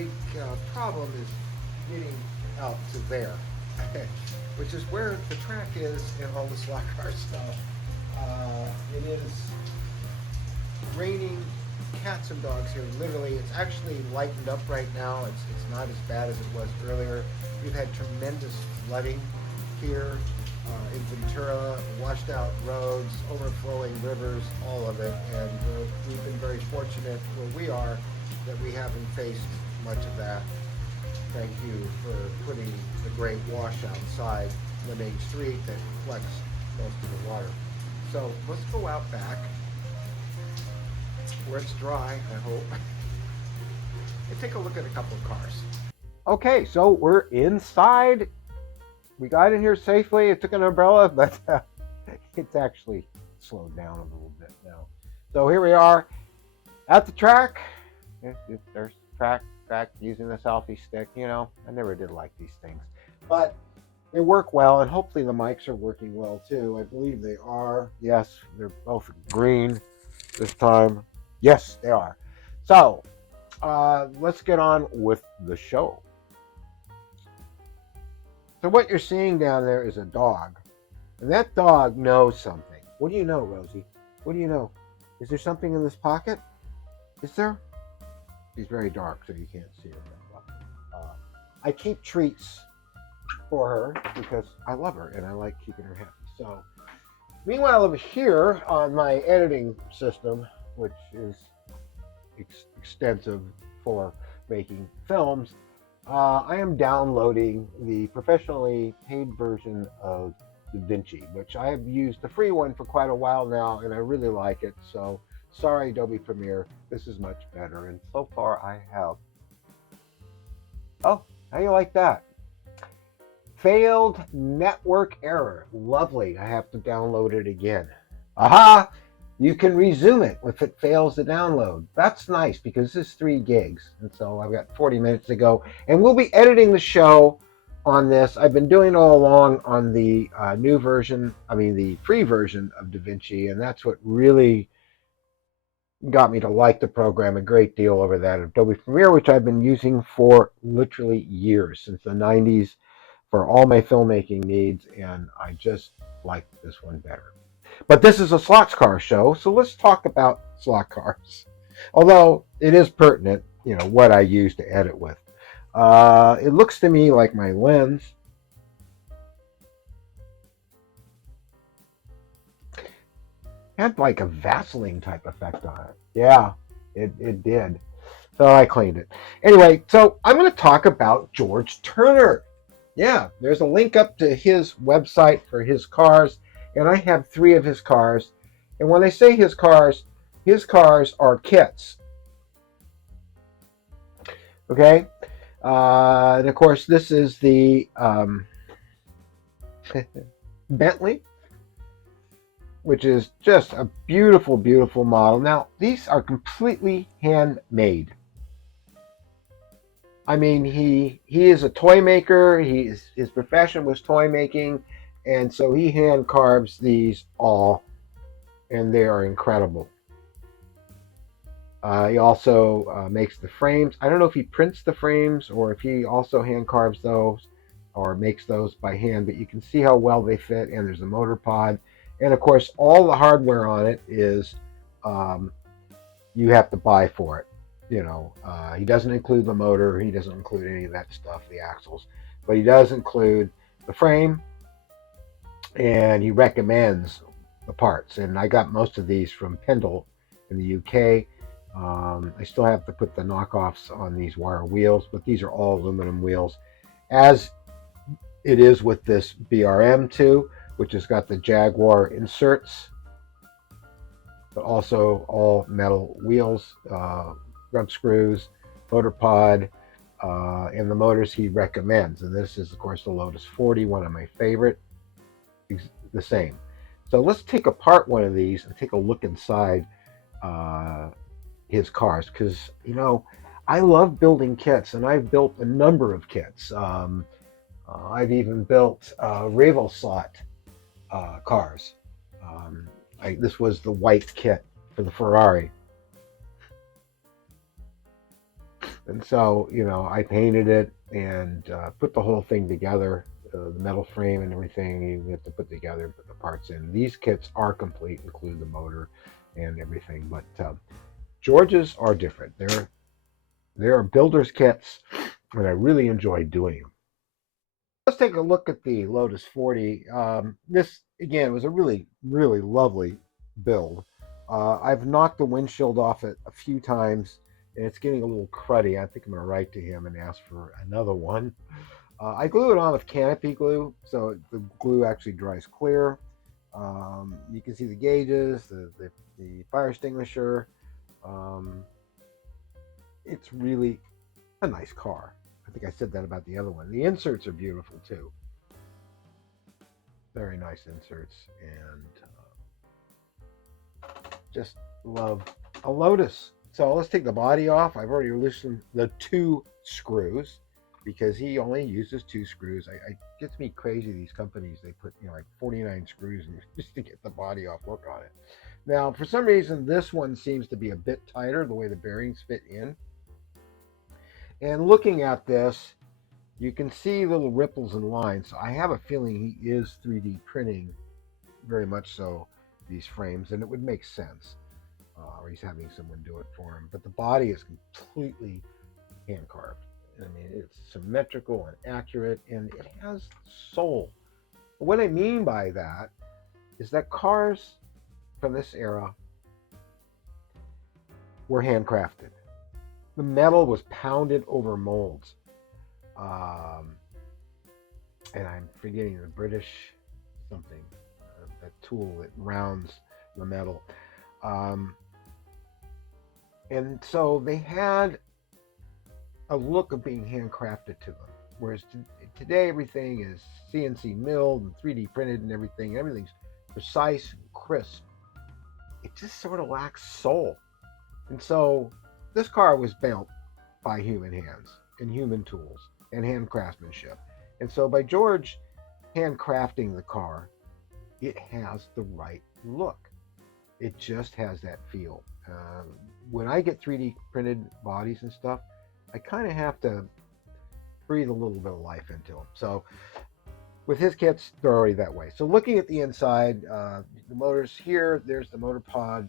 big problem is getting out to there, which is where the track is and all the slot car stuff. It is raining cats and dogs here. Literally, it's actually lightened up right now. It's not as bad as it was earlier. We've had tremendous flooding here in Ventura, washed out roads, overflowing rivers, all of it. And we've been very fortunate where we are that we haven't faced much of that. Thank you for putting the great wash outside the main street that collects most of the water. So let's go out back where it's dry, I hope, and take a look at a couple of cars. Okay, so we're inside. We got in here safely. It took an umbrella, but it's actually slowed down a little bit now. So here we are at the track. There's track using the selfie stick. You know, I never did like these things, but they work well, and hopefully the mics are working well too. I believe they are. Yes, they're both green this time. Yes, they are. So let's get on with the show. So what you're seeing down there is a dog, and that dog knows something. What do you know, Rosie? What do you know? Is there something in this pocket? Is there? She's very dark, so you can't see her that well. I keep treats for her because I love her and I like keeping her happy. So, meanwhile, over here on my editing system, which is extensive for making films, I am downloading the professionally paid version of DaVinci, which I have used the free one for quite a while now, and I really like it. So, sorry, Adobe Premiere, this is much better. And so far, I have. Oh, how do you like that? Failed network error. Lovely. I have to download it again. Aha! You can resume it if it fails to download. That's nice because this is 3 gigs. And so I've got 40 minutes to go. And we'll be editing the show on this. I've been doing it all along on the new version, the free version of DaVinci. And that's what really got me to like the program a great deal over that Adobe Premiere, which I've been using for literally years, since the 90s, for all my filmmaking needs, and I just like this one better. But this is a slots car show, so let's talk about slot cars. Although it is pertinent, what I use to edit with. It looks to me like my lens had like a Vaseline type effect on it. Yeah, it did. So I cleaned it. Anyway, so I'm going to talk about George Tunner. Yeah, there's a link up to his website for his cars, and I have 3 of his cars. And when I say his cars are kits. Okay? And of course, this is the Bentley, which is just a beautiful, beautiful model. Now, these are completely handmade. He is a toy maker. His profession was toy making, and so he hand carves these all, and they are incredible. He also makes the frames. I don't know if he prints the frames or if he also hand carves those or makes those by hand, but you can see how well they fit, and there's a motor pod. And of course, all the hardware on it is you have to buy for it. He doesn't include the motor. He doesn't include any of that stuff, the axles, but he does include the frame, and he recommends the parts. And I got most of these from Pendle in the UK. I still have to put the knockoffs on these wire wheels, but these are all aluminum wheels, as it is with this BRM2, which has got the Jaguar inserts, but also all metal wheels, rub screws, motor pod, and the motors he recommends. And this is, of course, the Lotus 40, one of my favorite. The same. So let's take apart one of these and take a look inside his cars, because I love building kits, and I've built a number of kits. I've even built Ravel slot cars. This was the white kit for the Ferrari. And so, I painted it and put the whole thing together, the metal frame and everything. You have to put together and put the parts in. These kits are complete, include the motor and everything. But George's are different. They're builder's kits, and I really enjoy doing them. Let's take a look at the Lotus 40. This, again, was a really, really lovely build. I've knocked the windshield off it a few times, and it's getting a little cruddy. I think I'm going to write to him and ask for another one. I glue it on with canopy glue, so the glue actually dries clear. You can see the gauges, the fire extinguisher. Um, it's really a nice car. I think I said that about the other one. The inserts are beautiful too. Very nice inserts, and just love a Lotus. So let's take the body off. I've already loosened the 2 screws because he only uses 2 screws. It gets me crazy. These companies, they put like 49 screws in just to get the body off. Work on it. Now, for some reason, this one seems to be a bit tighter the way the bearings fit in. And looking at this, you can see little ripples and lines. So I have a feeling he is 3D printing, very much so, these frames, and it would make sense. Or he's having someone do it for him. But the body is completely hand carved. I mean, it's symmetrical and accurate, and it has soul. What I mean by that is that cars from this era were handcrafted. The metal was pounded over molds. Um, and I'm forgetting the British something, that tool that rounds the metal. Um, and so they had a look of being handcrafted to them. Whereas today everything is CNC milled and 3D printed and everything. Everything's precise and crisp. It just sort of lacks soul. And so this car was built by human hands and human tools and hand craftsmanship. And so by George handcrafting the car, it has the right look. It just has that feel. When I get 3D printed bodies and stuff, I kind of have to breathe a little bit of life into them. So with his kits, they're already that way. So looking at the inside, the motors here, there's the motor pod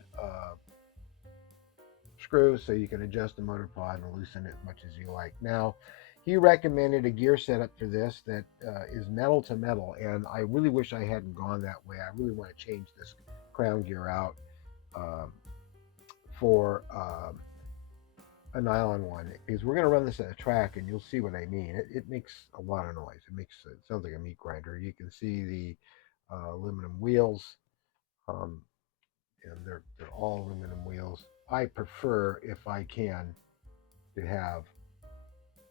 screws, so you can adjust the motor pod and loosen it as much as you like. Now, he recommended a gear setup for this that is metal to metal, and I really wish I hadn't gone that way. I really want to change this crown gear out um, for a nylon one, because we're going to run this at a track, and you'll see what I mean. It makes a lot of noise. It sounds like a meat grinder. You can see the aluminum wheels, um, and they're all aluminum wheels. I prefer, if I can, to have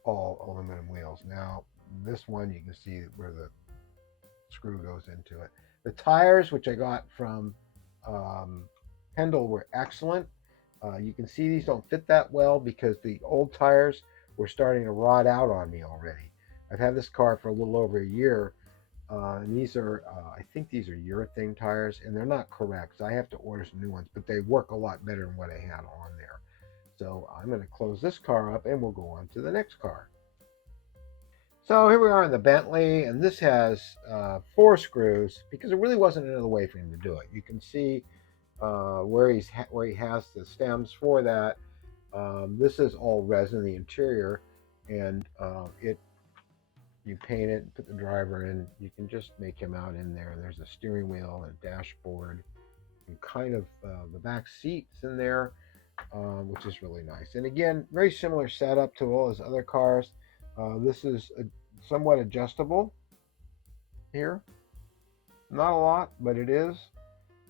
all aluminum wheels. Now, this one, you can see where the screw goes into it. The tires, which I got from Pendle, were excellent. You can see these don't fit that well because the old tires were starting to rot out on me already. I've had this car for a little over a year, and these are, I think these are urethane tires, and they're not correct. So I have to order some new ones, but they work a lot better than what I had on there. So I'm going to close this car up, and we'll go on to the next car. So here we are in the Bentley, and this has 4 screws because there really wasn't another way for him to do it. You can see where he has the stems for that. This is all resin, the interior, and you paint it, put the driver in. You can just make him out in there. There's a steering wheel and a dashboard, and kind of the back seats in there, which is really nice. And again, very similar setup to all his other cars. This is somewhat adjustable here. Not a lot, but it is.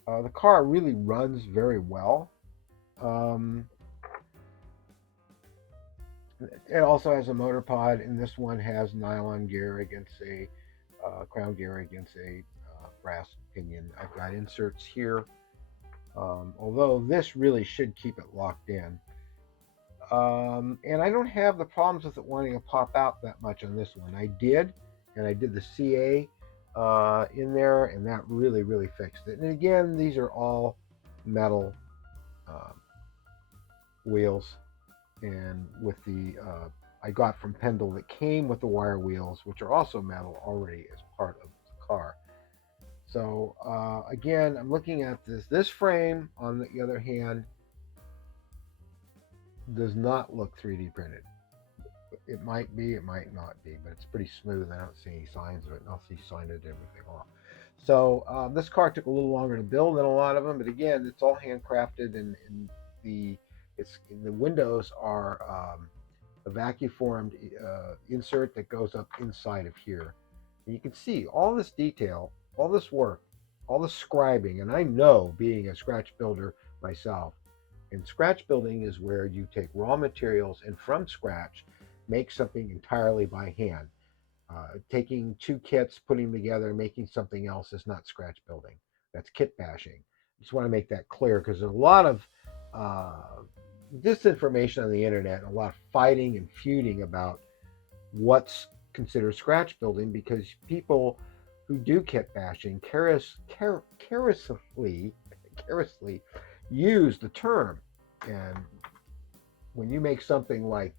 The car really runs very well. Um, it also has a motor pod, and this one has nylon gear against a crown gear against a brass pinion. I've got inserts here, although this really should keep it locked in. And I don't have the problems with it wanting to pop out that much on this one. I did, and I did the CA in there, and that really, really fixed it. And again, these are all metal wheels. and with the I got from Pendle that came with the wire wheels, which are also metal already as part of the car. So again, I'm looking at this. This frame, on the other hand, does not look 3D printed. It might be, it might not be, but it's pretty smooth. I don't see any signs of it, and I'll see sanded everything off. So this car took a little longer to build than a lot of them, but again, it's all handcrafted, and the the windows are a vacuum formed insert that goes up inside of here. And you can see all this detail, all this work, all the scribing, and I know being a scratch builder myself. And scratch building is where you take raw materials and from scratch make something entirely by hand. Taking two kits, putting them together, making something else is not scratch building. That's kit bashing. I just want to make that clear because there's a lot of disinformation on the internet, a lot of fighting and feuding about what's considered scratch building because people who do kit bashing carelessly use the term. And when you make something like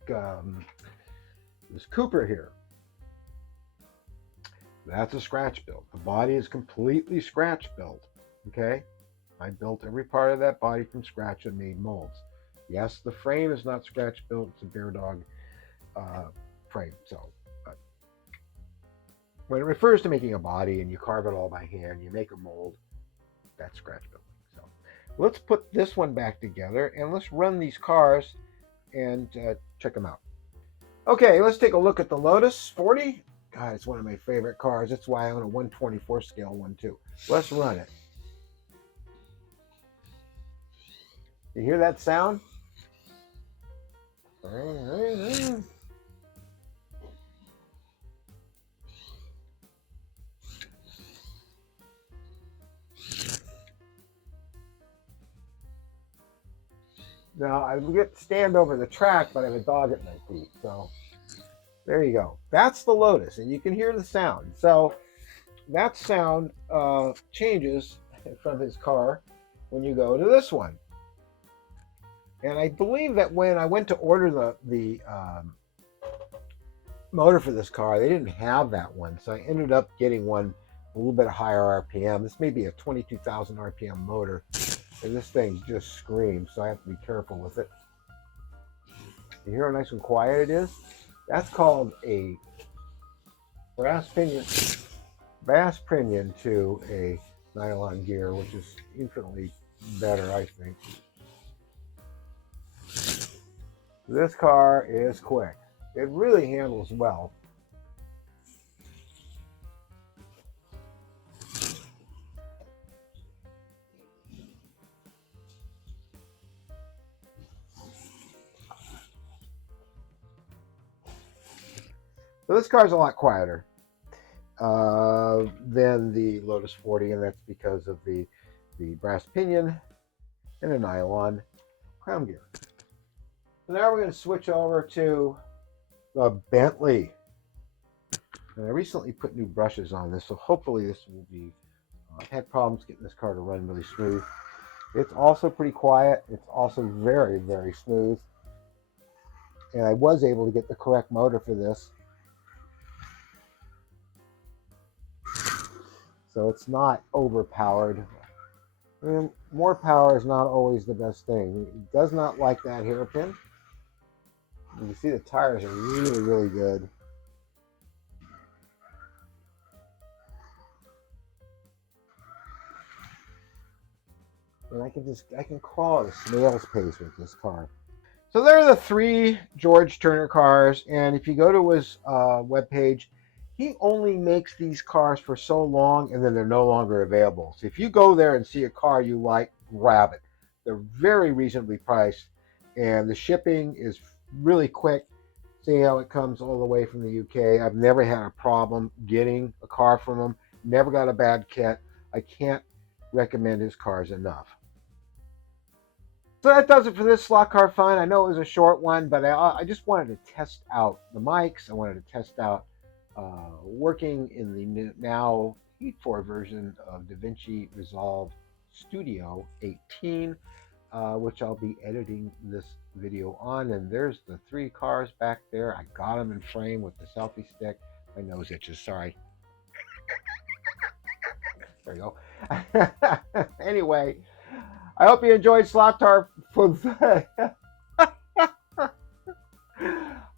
this Cooper here, that's a scratch build. The body is completely scratch built. Okay, I built every part of that body from scratch and made molds. Yes, the frame is not scratch built; it's a bear dog uh, frame. So, but when it refers to making a body and you carve it all by hand, you make a mold, that's scratch building. So, let's put this one back together and let's run these cars and check them out. Okay, let's take a look at the Lotus 40. God, it's one of my favorite cars. That's why I own a 124 scale one too. Let's run it. You hear that sound? Now I get to stand over the track, but I have a dog at my feet. So there you go. That's the Lotus, and you can hear the sound. So that sound changes from his car when you go to this one. And I believe that when I went to order the motor for this car, they didn't have that one, so I ended up getting one a little bit higher RPM. This may be a 22,000 RPM motor, and this thing just screams, so I have to be careful with it. You hear how nice and quiet it is? That's called a brass pinion to a nylon gear, which is infinitely better, I think. This car is quick. It really handles well. So this car is a lot quieter than the Lotus 40, and that's because of the brass pinion and a nylon crown gear. So now we're going to switch over to the Bentley. And I recently put new brushes on this, so hopefully this will be. I've had problems getting this car to run really smooth. It's also pretty quiet. It's also very, very smooth. And I was able to get the correct motor for this. So it's not overpowered. And more power is not always the best thing. It does not like that hairpin. You can see the tires are really, really good. And I can crawl at a snail's pace with this car. So there are the three George Turner cars, and if you go to his webpage, he only makes these cars for so long, and then they're no longer available. So if you go there and see a car you like, grab it. They're very reasonably priced, and the shipping is really quick. See how it comes all the way from the UK. I've never had a problem getting a car from him. Never got a bad kit. I can't recommend his cars enough. So that does it for this slot car fun. I know it was a short one, but I just wanted to test out the mics. I wanted to test out working in the now paid for version of DaVinci Resolve Studio 18, which I'll be editing this video on, and there's the three cars back there. I got them in frame with the selfie stick. My nose itches, sorry. There you go. Anyway, I hope you enjoyed Slot Car.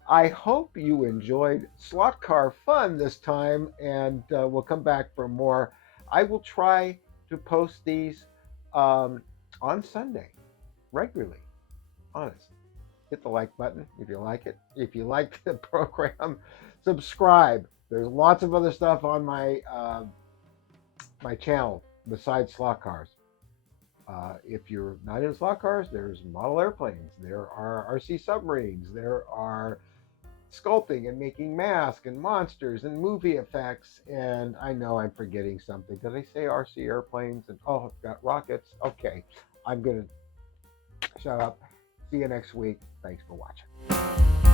I hope you enjoyed Slot Car Fun this time, and we'll come back for more. I will try to post these um, on Sunday regularly. Honest. Hit the like button if you like it. If you like the program, subscribe. There's lots of other stuff on my channel besides slot cars. If you're not into slot cars, there's model airplanes. There are RC submarines. There are sculpting and making masks and monsters and movie effects. And I know I'm forgetting something. Did I say RC airplanes? And oh, I've got rockets. Okay, I'm gonna shut up. See you next week. Thanks for watching.